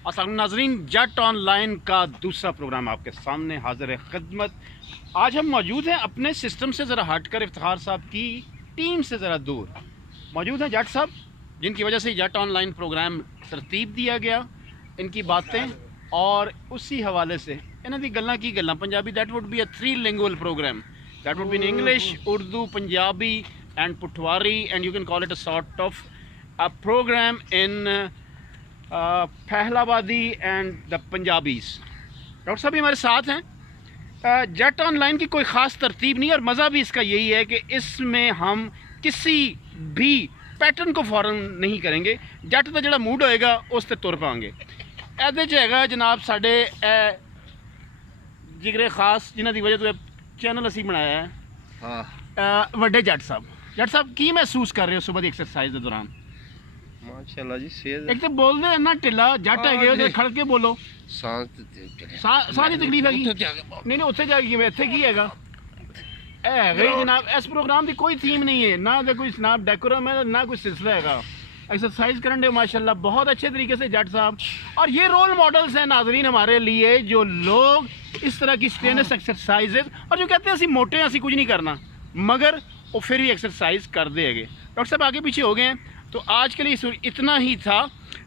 अस्सलाम नाज़रीन, जट ऑनलाइन का दूसरा प्रोग्राम आपके सामने हाजिर है खिदमत। आज हम मौजूद हैं अपने सिस्टम से ज़रा हटकर इफ्तिखार साहब की टीम से ज़रा दूर मौजूद हैं जट साहब, जिनकी वजह से जट ऑनलाइन प्रोग्राम तरतीब दिया गया। इनकी बातें और उसी हवाले से इन्हों की गल्लां की गल्लां Punjabi. That would be a 3 language programme, that would be in English, Urdu, Punjabi and Pothwari, and you can call it a sort of a programme in Faisalabadi and the Punjabis. Doctor साहब भी हमारे साथ हैं। जट ऑनलाइन की कोई ख़ास तरतीब नहीं, और मज़ा भी इसका यही है कि इसमें हम किसी भी पैटर्न को फॉरन नहीं करेंगे। जट का जोड़ा मूड होएगा उस पर तुर पाएंगे। ਇਹਦੇ 'ਚ ਹੈਗਾ जनाब साढ़े जिगरे खास जिन्हों की वजह तो चैनल असी बनाया है। हाँ वड्डे जट साहब की महसूस कर रहे हो सुबह की एक्सरसाइज के दौरान? माशाल्लाह जी सेहत एक तो बोल दे ना ढिला जट है, खड़ के बोलो। सारी तकलीफ हैगी नहीं उत्थे जाके इत्थे की हैगा जनाब। इस प्रोग्राम की कोई थीम नहीं है, ना तो कोई जनाब डेकोरम है, ना कोई सिलसिला हैगा। एक्सरसाइज करने माशाल्लाह बहुत अच्छे तरीके से जट साहब, और ये रोल मॉडल्स हैं नाजरीन हमारे लिए, जो लोग इस तरह की स्ट्रेनस एक्सरसाइजेज और जो कहते हैं असी मोटे हैं, असी कुछ नहीं करना, मगर वो फिर भी एक्सरसाइज कर देंगे। डॉक्टर साहब आगे पीछे हो गए हैं, तो आज के लिए इतना ही था।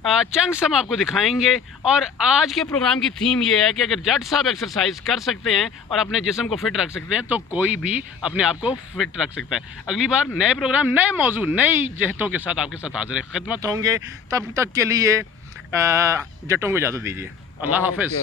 चंक्स हम आपको दिखाएंगे, और आज के प्रोग्राम की थीम ये है कि अगर जट साहब एक्सरसाइज कर सकते हैं और अपने जिस्म को फिट रख सकते हैं, तो कोई भी अपने आप को फिट रख सकता है। अगली बार नए प्रोग्राम, नए मौजू, नई जहतों के साथ आपके साथ हाजिर खिदमत होंगे। तब तक के लिए जटों को इजाज़त दीजिए। अल्लाह हाफिज़।